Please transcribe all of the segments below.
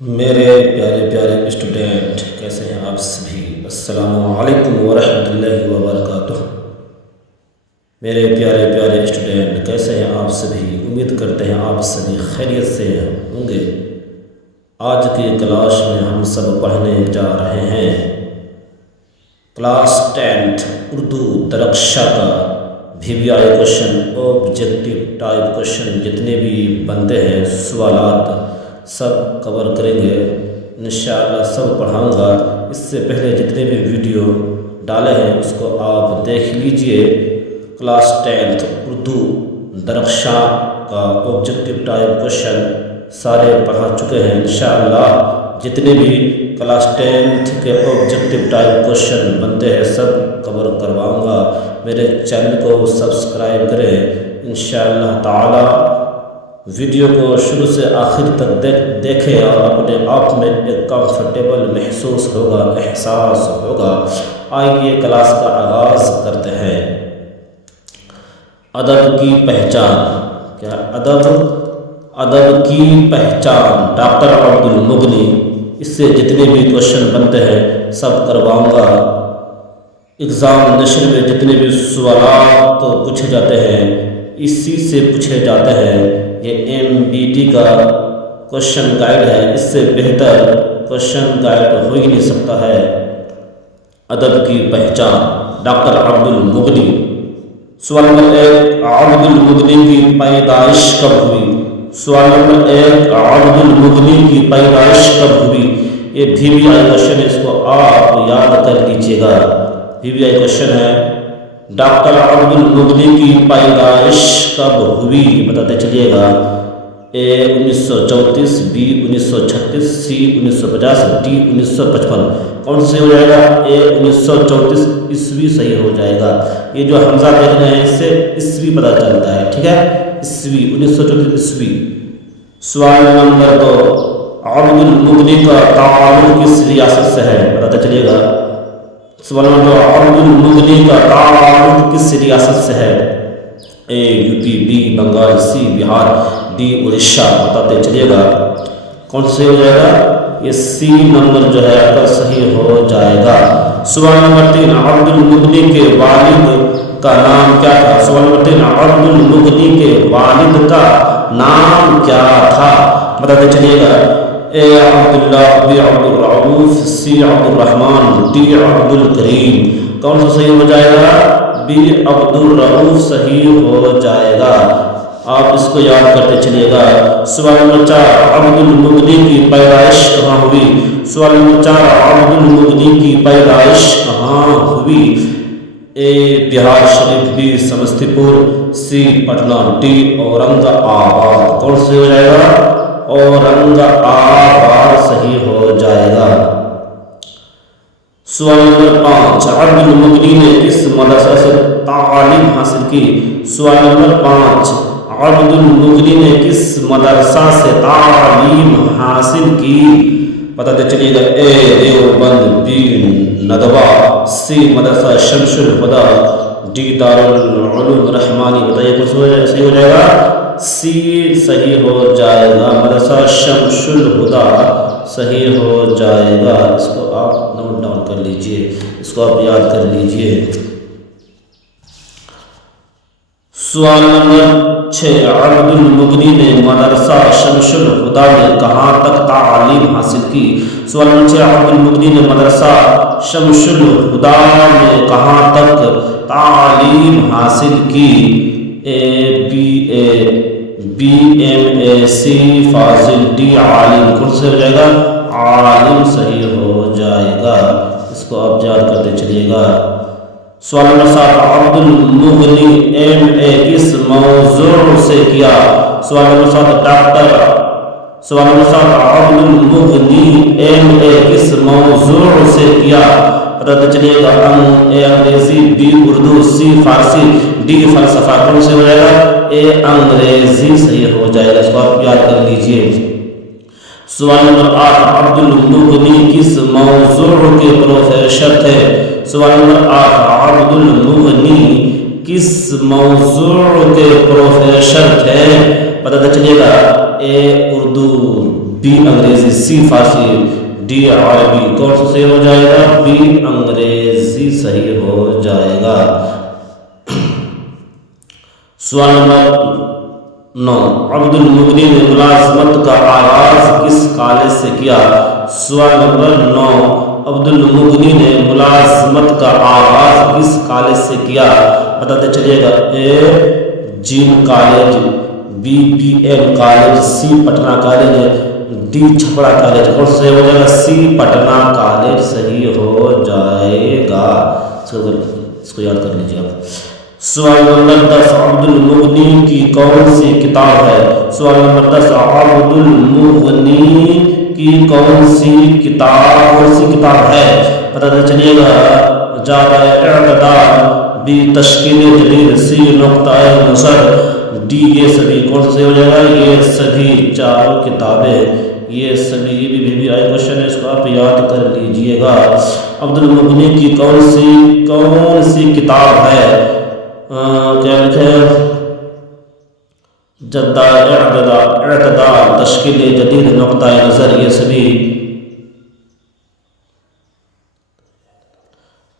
میرے پیارے پیارے اسٹوڈنٹ کیسے ہیں آپ سبھی؟ السلام علیکم ورحمۃ اللہ وبرکاتہ۔ میرے پیارے پیارے اسٹوڈنٹ کیسے ہیں آپ سبھی؟ امید کرتے ہیں آپ سبھی خیریت سے ہوں گے۔ آج کی کلاس میں ہم سب پڑھنے جا رہے ہیں کلاس 10 اردو درخشاں کا VVI question, objective type question جتنے بھی بنتے ہیں سوالات سب کور کریں گے انشاءاللہ، سب پڑھاؤں گا۔ اس سے پہلے جتنے بھی ویڈیو ڈالے ہیں اس کو آپ دیکھ لیجئے۔ کلاس 10 اردو درخشاں کا آبجیکٹو ٹائپ کوشچن سارے پڑھا چکے ہیں انشاءاللہ۔ جتنے بھی کلاس 10 کے آبجیکٹو ٹائپ کوشچن بنتے ہیں سب کور کرواؤں گا۔ میرے چینل کو سبسکرائب کریں انشاءاللہ تعالی۔ ویڈیو کو شروع سے آخر تک دیکھیں اور اپنے آپ میں ایک کمفرٹیبل محسوس ہوگا، احساس ہوگا۔ آئیے کلاس کا آغاز کرتے ہیں۔ ادب کی پہچان کیا؟ ادب کی پہچان ڈاکٹر عبد المغنی۔ اس سے جتنے بھی کوشچن بنتے ہیں سب کرواؤں گا۔ ایگزام نیشن میں جتنے بھی سوالات پوچھے جاتے ہیں اسی سے پوچھے جاتے ہیں۔ یہ MBT کا کوشچن گائیڈ ہے، اس سے بہتر کوشچن گائیڈ ہو ہی نہیں سکتا ہے۔ ادب کی پہچان ڈاکٹر عبد المغنی۔ سوال نمبر 1، عبد المغنی کی پیدائش کب ہوئی؟ سوال نمبر 1، عبد المغنی کی پیدائش کب ہوئی؟ یہ VVI کوشچن ہے، اس کو آپ یاد کر لیجئے گا۔ VVI کوشچن ہے، ڈاکٹر عبد المغنی کی پیدائش کب ہوئی؟ بتاتے چلیے گا۔ A 1934، B 1936، C 1950، D 1955۔ کون سے ہو جائے گا؟ A 1934 عیسوی صحیح ہو جائے گا۔ یہ جو حمزہ دیکھ رہے ہیں اس سے عیسوی پتہ چلتا ہے، ٹھیک ہے؟ عیسوی 1934 عیسوی۔ سوال نمبر 2، عبد المغنی کا تعلق کس ریاست سے ہے؟ بتاتے چلیے گا۔ سوال نمبر 2، عبد المغنی کا تعلق کس ریاست سے ہے؟ A UP، B Bengal, C Bihar, D Orissa. بتاتے چلیے گا کون سے ہو جائے گا؟ یہ C نمبر جو ہے آپ کا صحیح ہو جائے گا۔ سوال نمبر 3، عبد المغنی کے والد کا نام کیا تھا؟ سوال نمبر 3، عبد المغنی کے والد کا نام کیا تھا؟ بتاتے چلیے گا۔ A Abdullah, B Abdul Rauf, C عبد الرحمن، D عبد الکریم۔ کون سا صحیح ہو جائے گا؟ B عبد الرؤوف صحیح ہو جائے گا۔ آپ اس کو یاد کرتے چلیے گا۔ سوال نمبر 4، عبد المغنی کی پیدائش کہاں ہوئی؟ سوال نمبر 4، عبد المغنی کی پیدائش کہاں ہوئی؟ A بہار شریف، B سمستی پور، C پٹنہ، D اورنگ آباد۔ کون سے ہو جائے گا؟ اورنگ آباد صحیح ہو جائے گا۔ سوال نمبر 5، عبد المغنی نے کس مدرسہ سے تعلیم حاصل کی؟ سوال نمبر 5، عبد المغنی نے کس مدرسہ سے تعلیم حاصل کی؟ بتاتے چلیے گا۔ A Deoband, B Nadwa, C مدرسہ شمس الہدیٰ، D دارالعلوم رحمانی۔ بتائیے کون سا صحیح ہو جائے گا؟ C صحیح ہو جائے گا، مدرسہ شمس الہدیٰ صحیح ہو جائے گا۔ اس کو آپ نوٹ ڈاؤن کر لیجئے، اس کو آپ یاد کر لیجئے۔ سوال نمبر 6، عبد المغنی نے مدرسہ شمس الہدیٰ میں کہاں تک تعلیم حاصل کی؟ سوال نمبر 6، عبد المغنی نے مدرسہ شمس الہدیٰ میں کہاں تک تعلیم حاصل کی؟ A BMAC فاضل، D عالم۔ کون سے ہو جائے گا؟ عالم صحیح ہو جائے گا۔ اس کو آپ یاد کرتے چلیے گا۔ سوال نمبر 7، عبد المغنی MA کس موضوع سے کیا؟ سوال نمبر 7، عبد المغنی MA کس موضوع سے کیا؟ بتاتے چلیے گا۔ A انگریزی، B اردو، C فارسی، D فلسفہ۔ کون سے ہو جائے گا؟ A انگریزی صحیح ہو جائے گا۔ اس کو آپ یاد کر لیجئے۔ سوال نمبر 8، عبد المغنی کس موضوع کے پروفیسر تھے؟ سوال نمبر 8، عبد المغنی کس موضوع کے پروفیسر تھے؟ بتاتے چلیے گا۔ A اردو، بی انگریزی، سی فارسی، ڈی عربی. کون سا صحیح ہو جائے گا؟ بی انگریزی صحیح ہو جائے گا. سوال نمبر 9. عبد المغنی نے ملازمت کا آغاز کس کالج سے کیا؟ سوال نمبر 9. عبد المغنی نے ملازمت کا آغاز کس کالج سے کیا؟ بتاتے چلیے گا. A Jain college, B P M college, C Patna college, D Chhapra college. کون سا صحیح ہو جائے گا؟ سی پٹنہ کالج صحیح ہو جائے گا. اس کو یاد کر لیجیے آپ. سوال نمبر 10. عبد المغنی کی کون سی کتاب ہے؟ سوال نمبر 10. عبد المغنی کی کون سی کتاب ہے؟ پتہ چلیے گا. جامع اعتدال، بی تشکیل جدید، سی نقطہ نظر، ڈی یہ سبھی. کون سا صحیح ہو جائے گا؟ یہ سبھی چاروں کتابیں. یہ سبھی بھی آئے کوشچن ہے، اس کو آپ یاد کر لیجئے گا. عبد المغنی کی کون سی کتاب ہے؟ کیا لکھے؟ جدہ اعتدال، تشکیل جدید، نقطہ نظر، یہ سبھی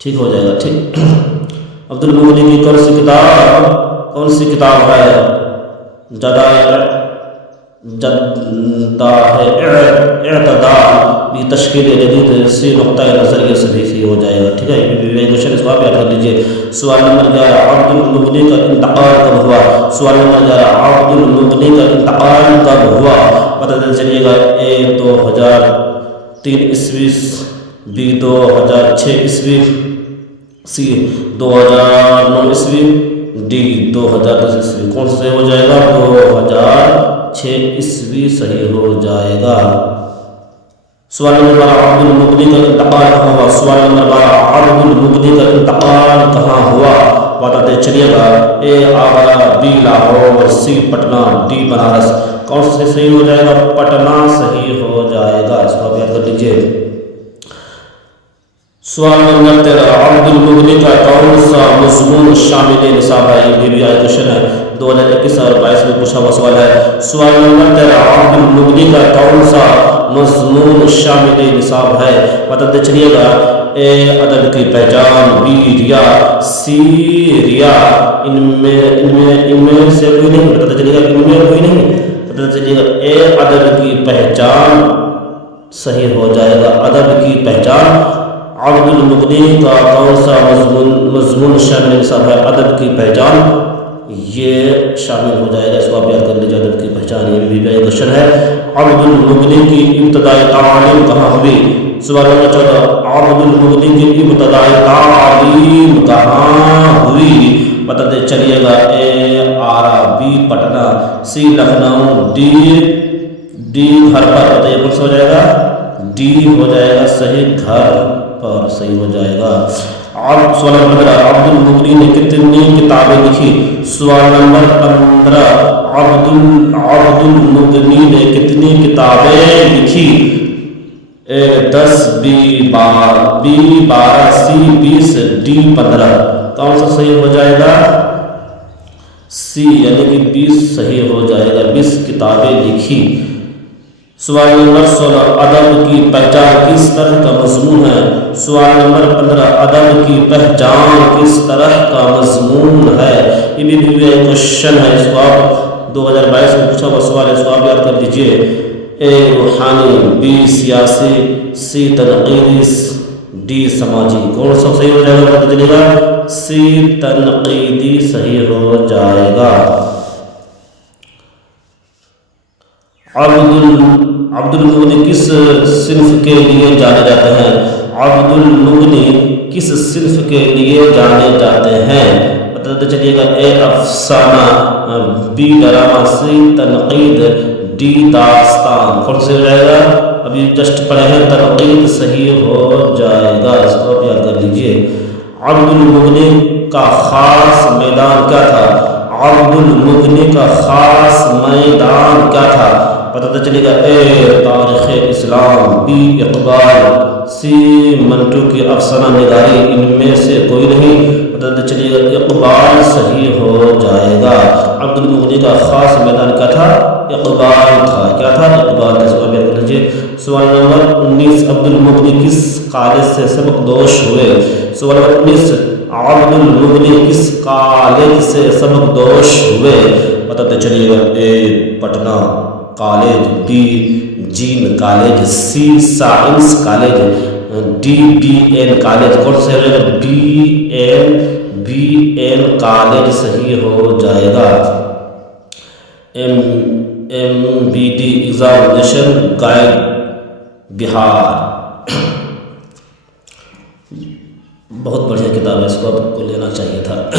ٹھیک ہو جائے گا. ٹھیک. عبد المغنی کی کون سی کتاب ہے؟ جدہ اعتدال، بھی تشکیل جدید، سی نقطہ نظر، یہ سبھی صحیح ہو جائے گا. ٹھیک ہے. یہ کوشچن اس کو آپ یاد کر لیجیے. سوال نمبر 11. عبد المغنی کا انتقال کب ہوا؟ سوال نمبر 11. عبد المغنی کا انتقال کب ہوا؟ پتہ چلیے گا. اے 2003 عیسوی، بی 2006 عیسوی، سی 2009 عیسوی، ڈی 2010 عیسوی. کون سا صحیح ہو جائے گا؟ 2006 عیسوی صحیح ہو جائے گا. سوال نمبر 12. عبد المغنی کا انتقال کہاں ہوا؟ سوال نمبر 12. عبد المغنی کا انتقال کہاں ہوا؟ بتاتے چلیے گا. A Agra, B Lahore, C Patna, D Banaras. کون سا صحیح ہو جائے گا؟ پٹنہ صحیح ہو جائے گا. اس کو آپ یاد کر لیجیے. سوال نمبر 13. عبد المغنی کا کون سا مضمون شامل نصاب ہے؟ یہ بھی آئی کوشچن ہے، 2021 اور 22 میں پوچھا ہوا سوال ہے. سوال نمبر 13. عبد المغنی کا کون سا مضمون شامل نصاب ہے؟ بتاتے چلیے گا. اے ادب کی پہچان، بی ریا، سی ریا. ان میں سے کوئی نہیں. بتاتے چلیے گا. ان میں کوئی نہیں. بتاتے چلیے گا. اے ادب کی پہچان صحیح ہو جائے گا. ادب کی پہچان. عبد المغنی کا کون سا مضمون شامل نصاب ہے؟ ادب کی پہچان، یہ شامل ہو جائے گا. اس کو آپ یاد کر لیجیے. ادب کی پہچان یہ بھی کوشچن ہے. عبد المغنی کی ابتدائی تعلیم کہاں ہوئی؟ سوال نمبر 14. عبد المغنی کی ابتدائی تعلیم کہاں ہوئی؟ بتاتے چلیے گا. A Arrah, B Patna, C Lucknow, D گھر پر. بتائیے کون سا ہو جائے گا؟ ڈی ہو جائے گا صحیح، گھر پر صحیح ہو جائے گا. سوال نمبر 15. عبد المغنی نے کتنی کتابیں لکھی؟ سوال نمبر 15. عبد المغنی نے کتنی کتابیں لکھی؟ 10، بی 12، سی 20، ڈی 15. کون سا صحیح ہو جائے گا؟ سی یعنی کہ 20 صحیح ہو جائے گا. 20 کتابیں لکھی. سوال نمبر 16. ادب کی پہچان کس طرح کا مضمون ہے؟ سوال نمبر 15. ادب کی پہچان کس طرح کا مضمون ہے؟ یہ بھی کوشچن ہے. اس کو آپ 2022 میں پوچھا ہوا سوال ہے. اس کو آپ یاد کر دیجیے. اے روحانی، بی سیاسی، سی تنقیدی، ڈی سماجی. کون سا صحیح ہو جائے گا؟ پتہ چلے گا. سی تنقیدی صحیح ہو جائے گا. عبد المغنی کس صنف کے لیے جانے جاتے ہیں؟ عبد المغنی کس صنف کے لیے جانے جاتے ہیں؟ بتاتے چلیے گا. اے افسانہ، بی ڈرامہ، سی تنقید، ڈی داستان. کون سے ہو جائے گا؟ ابھی جسٹ پڑھے ہیں. تنقید صحیح ہو جائے گا. اس کو آپ یاد کر لیجئے. عبد المغنی کا خاص میدان کیا تھا؟ عبد المغنی کا خاص میدان کیا تھا؟ پتہ چلے گا. اے تاریخ اسلام، بی اقبال، سی منٹو کی افسانہ نگاری. ان میں سے کوئی نہیں. پتہ چلے گا. اقبال صحیح ہو جائے گا. عبد المغنی کا خاص میدان کیا تھا؟ اقبال تھا. کیا تھا؟ اقبال تھا. کالج سے سبق دوش ہوئے؟ سوال نمبر 19 عبد المغنی کس کالج سے سبق دوش ہوئے؟ بتاتے چلیے گا، A Patna college, B Jain college, C science college, D B N college. کون سے ہو جائے گا؟ بی این کالج صحیح ہو جائے گا۔ M B D examination guide Bihar, بہت بڑھیا کتاب ہے، اس کو آپ کو لینا چاہیے تھا۔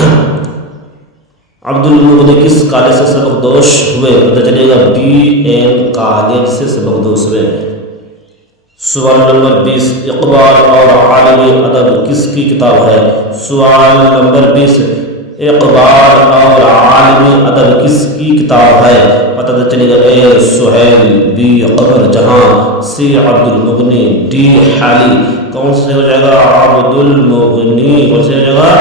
عبد المغنی کس کالج سے سبق دوش ہوئے؟ پتہ چلے گا بی این کالج سے سبق دوش ہوئے۔ سوال نمبر 20 اقبال اور عالمی ادب کس کی کتاب ہے؟ سوال نمبر 20 اقبال اور عالمی ادب کس کی کتاب ہے؟ پتہ چلے گا، اے سہیل، بی قمر جہاں، سی عبد المغنی، ڈی حالی۔ کون سے ہو جائے گا؟ عبد المغنی۔ کون سے ہو جائے گا؟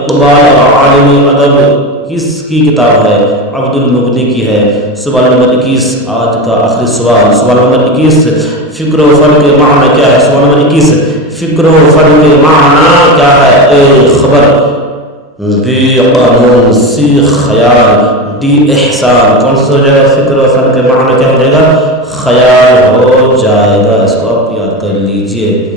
اقبال اور عالمی ادب کس کی کتاب ہے؟ عبد المغنی کی ہے۔ سوال نمبر 21 آج کا آخری سوال۔ سوال نمبر 21 فکر و فن کے معنی کیا ہے؟ سوال نمبر 21 فکر و فن کے معنی کیا ہے؟ اے خبر، بی قانون، سی خیال، ڈی احسان۔ کون سا ہو جائے گا؟ فکر و فن کے معنی کیا ہو جائے گا؟ خیال ہو جائے گا۔ اس کو آپ یاد کر لیجئے۔